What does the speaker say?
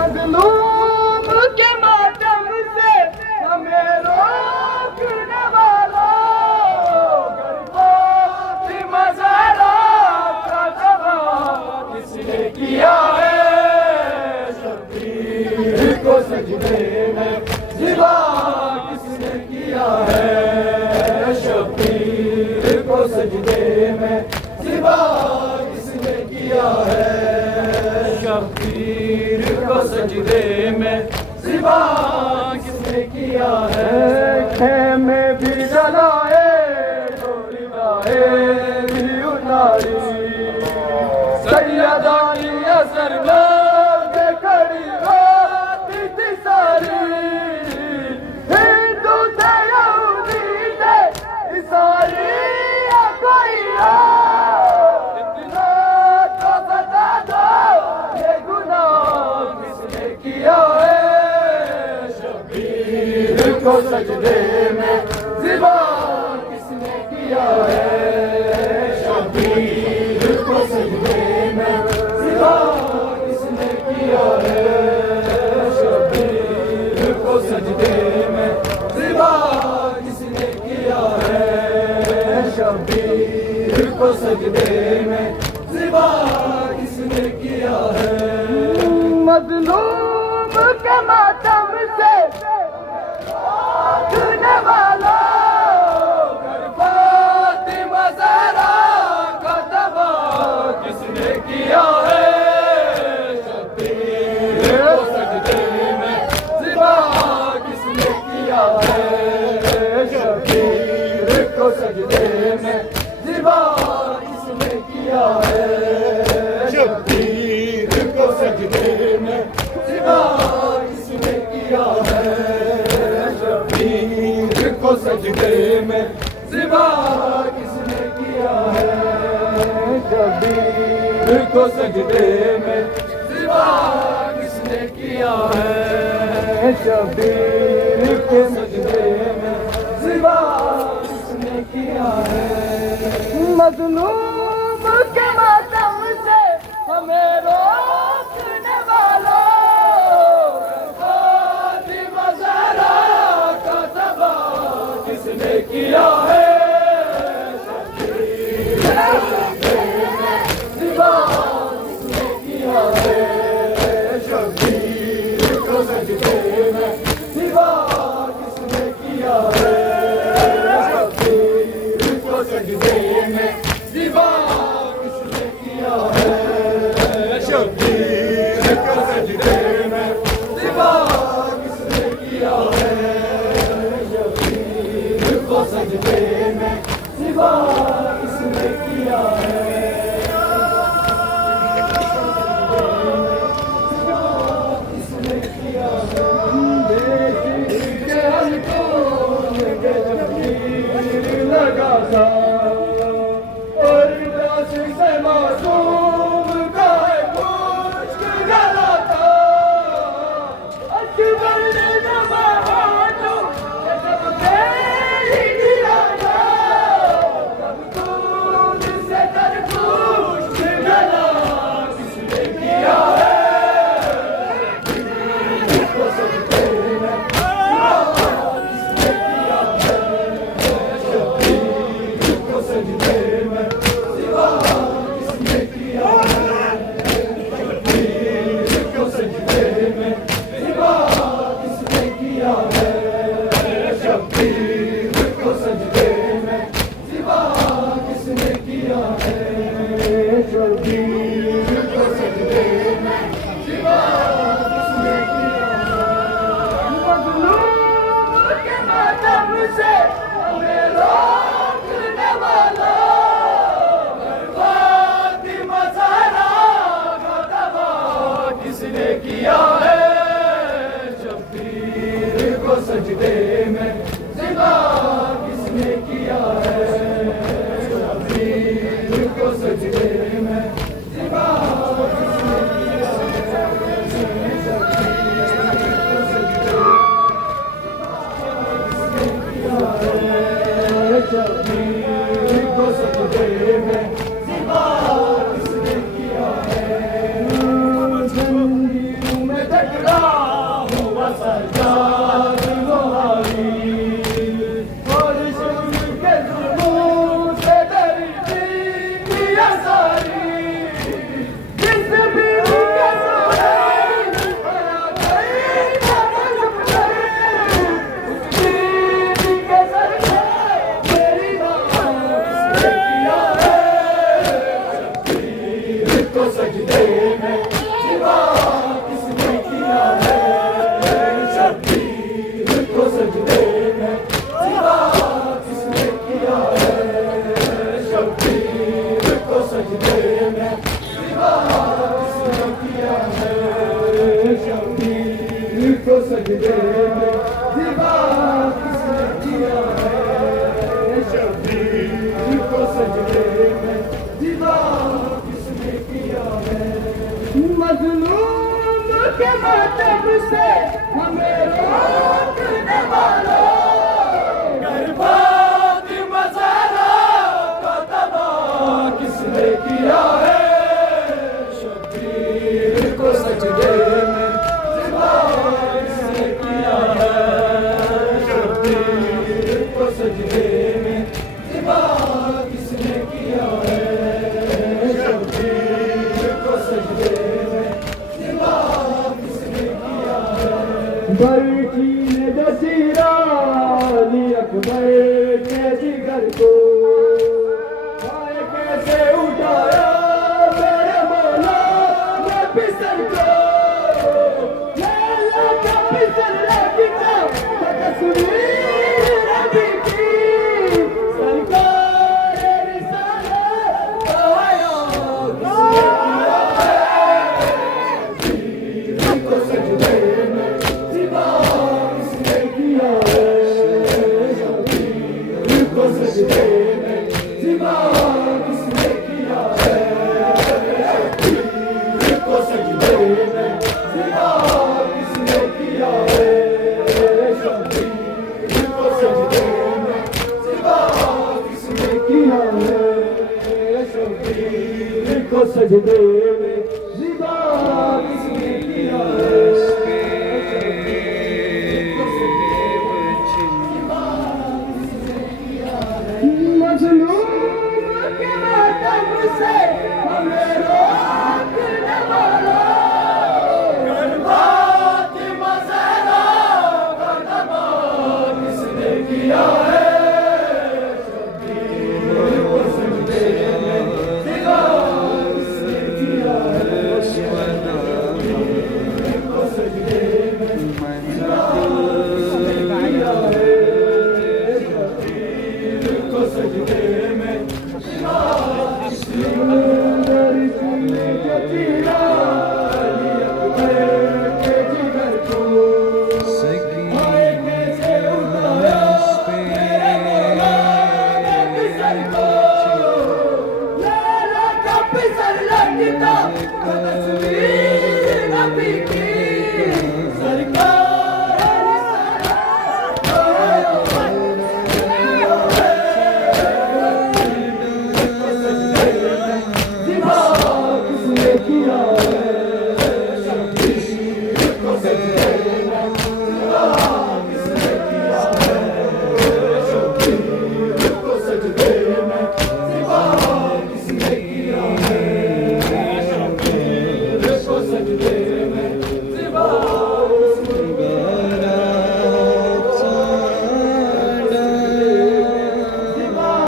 मजलूम के मातम से हमें रोकने वाला गरीबों मज़ारा का दवा किसने किया है? शब्बीर को सजदे में ज़िबा किसने किया है? शब्बीर को सजदे में ज़िबा किसने किया है? शब्बीर को सजदे में ज़िबा किसने किया है? खेमे भी जलाए डोली गाए भी उतारी सैयदानी असर में खड़ी होती थी सारी। हिंदू थे यहूदी थे ईसाई या कोई इतना तो बता दो ये गुनाह किसने किया है? शब्बीर को सजदे में ज़िबा किसने किया है? शब्बीर को सजदे में ज़िबा किसने किया है? शब्बीर को सजदे में ज़िबा किसने किया है? शब्बीर को सजदे में ज़िबा किसने किया है? मज़लूम के मातम से रोकने वाला फातिमा ज़हरा का दवा किसने किया है? शब्बीर को सजदे में ज़िबा किसने किया है? शब्बीर को सजदे में ज़िबा किसने किया है? शब्बीर को सजदे में ज़िबा किसने किया है? शब्बीर को सजदे में ज़िबा किसने किया है? शब्बीर को सजदे में ज़िबा किसने किया है? शब्बीर को सजदे में ज़िबा किसने किया है? मज़लूम के मातम से हमें रोकने वाला फातिमा ज़हरा का दवा किसने किया है? शब्बीर को सजदे में ज़िबा किसने किया है? शब्बीर को सजदे में ज़िबा किसने किया है? शब्बीर को सजदे में ज़िबा किसने किया है? शब्बीर को सजदे में ज़िबा किसने किया है? और दास से मासूम का कुछ गला था अकबर ने जमानो जब तेरी दिलाना तब दूध से तरबूज गला किसने किया है? को सजदे में किसने किया है? सजदे में ज़िबा किसने किया है? शब्बीर को सजदे में ज़िबा किसने किया है? शब्बीर को सजदे में ज़िबा किसने किया है? शब्बीर को सजदे में ज़िबा किसने किया है? मज़लूम के मातम से हमें रोकने वाला फातिमा ज़हरा का दवा किसने किया है? शब्बीर को सजदे में ज़िबा किसने किया है? शब्बीर को सजदे में ज़िबा किसने किया है? शब्बीर को सजदे को सजदे में ज़िबा किसने किया है, शब्बीर को सजदे में ज़िबा किसने किया है, शब्बीर को सजदे में ज़िबा किसने किया है, शब्बीर को सजदे में ज़िबा किसने किया है। मज़लूम के मातम से हमें रोकने वालों, घर फातिमा ज़हरा का तबाह किसने किया है, शब्बीर को सजदे में ज़िबा किसने किया है, शब्बीर को सजदे में ज़िबा किसने किया है, शब्बीर को सजदे में ज़िबा किसने किया है। बरकी ने जसीरा अली अकबर के जिगर को हाय कैसे उठाया मेरे मौला मैं पिसल को, ये अल्लाह का पिसल रखता तस्वीर नबी की, सरकार रिसालत का हया किसने किया है, शब्बीर को सजदे में ज़िबा किसने किया है, शब्बीर को सजदे में ज़िबा किसने किया है, शब्बीर को सजदे में ज़िबा किसने किया है, शब्बीर को सजदे में ज़िबा किसने किया है, शब्बीर को सजदे में ज़िबा किसने किया है। मज़लूम के मातम से हमें रोकने वालों, घर फातिमा ज़हरा का तबाह किसने किया है।